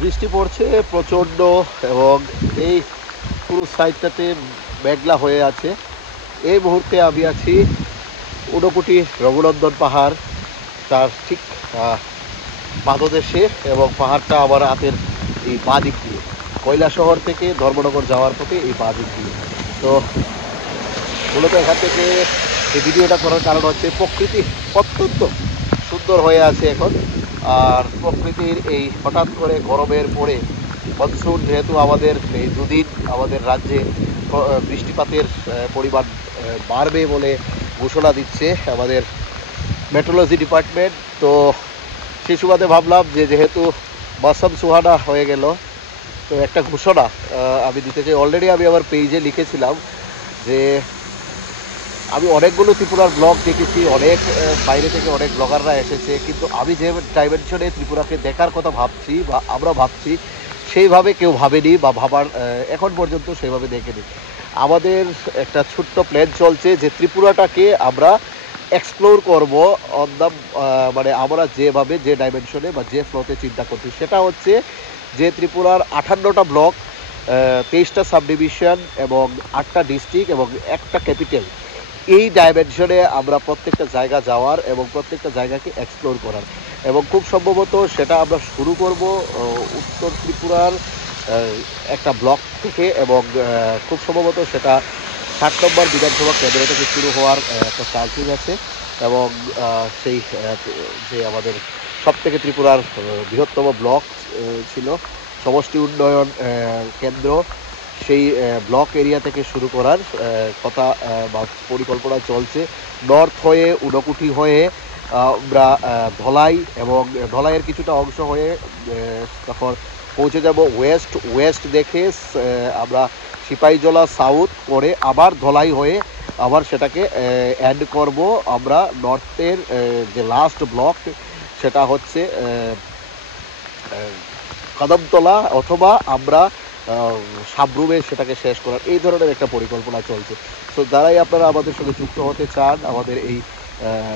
বৃষ্টি পড়ছে প্রচণ্ড এবং এই পুরো সাইডটাতে মেঘলা হয়ে আছে। এই মুহূর্তে আমি আছি ঊনকোটি রঘুনন্দন পাহাড়, তার ঠিক পাদদেশে, এবং পাহাড়টা আমার হাতের এই বাঁ দিক দিয়ে, কৈলাসহর থেকে ধর্মনগর যাওয়ার পথে এই বাঁ দিক দিয়ে। তো মূলত এখান থেকে এই ভিডিওটা করার কারণ হচ্ছে প্রকৃতি অত্যন্ত সুন্দর হয়ে আছে এখন। আর প্রকৃতির এই হঠাৎ করে গরমের পরে মনসুন যেহেতু আমাদের এই দুদিন আমাদের রাজ্যে বৃষ্টিপাতের পরিমাণ বাড়বে বলে ঘোষণা দিচ্ছে আমাদের মেট্রোলজি ডিপার্টমেন্ট। তো সেই সুবাদে ভাবলাম যে যেহেতু মৌসুম সুহানা হয়ে গেল, তো একটা ঘোষণা আমি দিতে চাই। অলরেডি আমি আমার পেজে লিখেছিলাম যে আমি অনেকগুলো ত্রিপুরার ব্লগ দেখেছি, অনেক বাইরে থেকে অনেক ব্লগাররা এসেছে, কিন্তু আমি যে ডাইমেনশনে ত্রিপুরাকে দেখার কথা ভাবছি বা আমরা ভাবছি সেইভাবে কেউ ভাবেনি বা ভাবার এখন পর্যন্ত সেইভাবে দেখেনি। আমাদের একটা ছোট্ট প্ল্যান চলছে যে ত্রিপুরাটাকে আমরা এক্সপ্লোর করব অন দ্য, মানে আমরা যেভাবে যে ডাইমেনশনে বা যে ফ্লোতে চিন্তা করছি সেটা হচ্ছে যে ত্রিপুরার 58টা ব্লক, 23টা সাব ডিভিশন এবং 8টা ডিস্ট্রিক্ট এবং একটা ক্যাপিটাল, এই ডাইমেনশনে আমরা প্রত্যেকটা জায়গা যাওয়ার এবং প্রত্যেকটা জায়গাকে এক্সপ্লোর করার। এবং খুব সম্ভবত সেটা আমরা শুরু করব উত্তর ত্রিপুরার একটা ব্লক থেকে, এবং খুব সম্ভবত সেটা 7 নম্বর বিধানসভা কেন্দ্র থেকে শুরু হওয়ার একটা চান্সেস আছে। এবং সেই যে আমাদের সব থেকে ত্রিপুরার বৃহত্তম ব্লক ছিল সমষ্টি উন্নয়ন কেন্দ্র, সেই ব্লক এরিয়া থেকে শুরু করার কথা বা পরিকল্পনা চলছে। নর্থ হয়ে ঊনকোটি হয়ে আমরা ধলাই এবং ধলাইয়ের কিছুটা অংশ হয়ে তখন পৌঁছে যাব ওয়েস্ট। ওয়েস্ট দেখে আমরা সিপাহীজলা সাউথ করে আবার ধলাই হয়ে আবার সেটাকে অ্যাড করব আমরা নর্থের যে লাস্ট ব্লক, সেটা হচ্ছে কদমতলা, অথবা আমরা সাবরুমে সেটাকে শেষ করার, এই ধরনের একটা পরিকল্পনা চলছে। তো যারাই আপনারা আমাদের সঙ্গে যুক্ত হতে চান আমাদের এই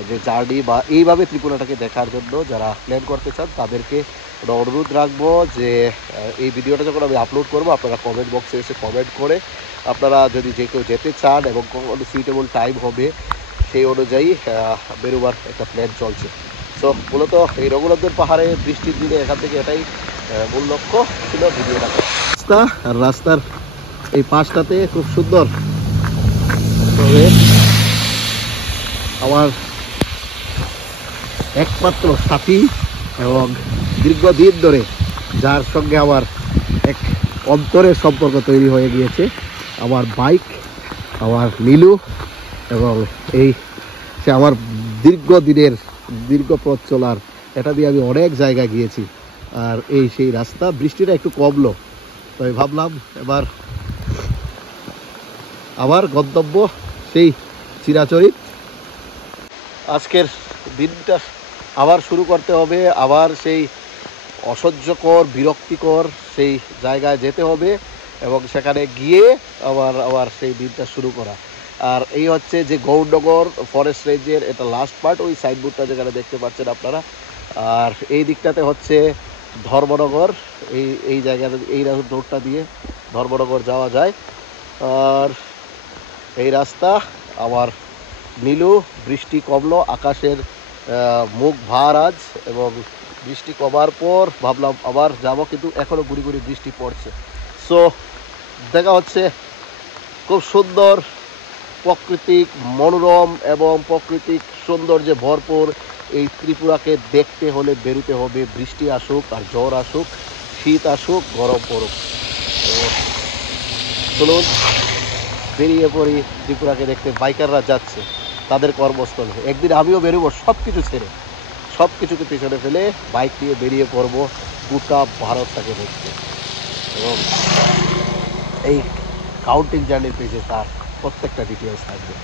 যে জার্নি বা এইভাবে ত্রিপুরাটাকে দেখার জন্য যারা প্ল্যান করতে চান, তাদেরকে অনুরোধ রাখবো যে এই ভিডিওটা যখন আমি আপলোড করবো আপনারা কমেন্ট বক্সে এসে কমেন্ট করে আপনারা যদি যে কেউ যেতে চান এবং কোনো সুইটেবল টাইম হবে সেই অনুযায়ী বেরোবার একটা প্ল্যান চলছে। সো মূলত এই রঘুনন্দন পাহাড়ে বৃষ্টির দিনে এখান থেকে এটাই মূল লক্ষ্য ছিল ভিডিওটা। রাস্তা আর রাস্তার এই পাশটাতে খুব সুন্দর, তবে আমার একমাত্র সাথী এবং দীর্ঘদিন ধরে যার সঙ্গে আমার এক অন্তরের সম্পর্ক তৈরি হয়ে গিয়েছে, আমার বাইক, আমার নীলু, এবং এই সে আমার দীর্ঘদিনের দীর্ঘ পথ চলার, এটা দিয়ে আমি অনেক জায়গায় গিয়েছি। আর এই সেই রাস্তা, বৃষ্টিটা একটু কমলো, তাই ভাবলাম এবার আমার গন্তব্য সেই চিরাচরিত। আজকের দিনটা আবার শুরু করতে হবে, আবার সেই অসহ্যকর বিরক্তিকর সেই জায়গায় যেতে হবে এবং সেখানে গিয়ে আবার আবার সেই দিনটা শুরু করা। আর এই হচ্ছে যে গৌরনগর ফরেস্ট রেঞ্জের এটা লাস্ট পার্ট, ওই সাইনবোর্ডটা যেখানে দেখতে পাচ্ছেন আপনারা। আর এই দিকটাতে হচ্ছে ধর্মনগর, এই এই জায়গাটা, এই রোডটা দিয়ে ধর্মনগর যাওয়া যায়। আর এই রাস্তা আমার নীলু, বৃষ্টি কমলো, আকাশের মুখ ভার আজ, এবং বৃষ্টি কমার পর ভাবলাম আবার যাব, কিন্তু এখনও গুড়ি গুড়ি বৃষ্টি পড়ছে। সো দেখা হচ্ছে খুব সুন্দর প্রাকৃতিক মনোরম এবং প্রাকৃতিক সৌন্দর্যে ভরপুর এই ত্রিপুরাকে দেখতে হলে বেরোতে হবে, বৃষ্টি আসুক আর ঝড় আসুক, শীত আসুক, গরম পড়ুক। তো চলুন বেরিয়ে পড়ি ত্রিপুরাকে দেখতে। বাইকাররা যাচ্ছে তাদের কর্মস্থলে, একদিন আমিও বেরোবো সব কিছু ছেড়ে, সব কিছুকে পেছনে ফেলে বাইক নিয়ে বেরিয়ে পড়বো গোটা ভারতটাকে দেখতে। এবং এই কাউন্টিং জার্নির পেজে তার প্রত্যেকটা ডিটেলস থাকবে।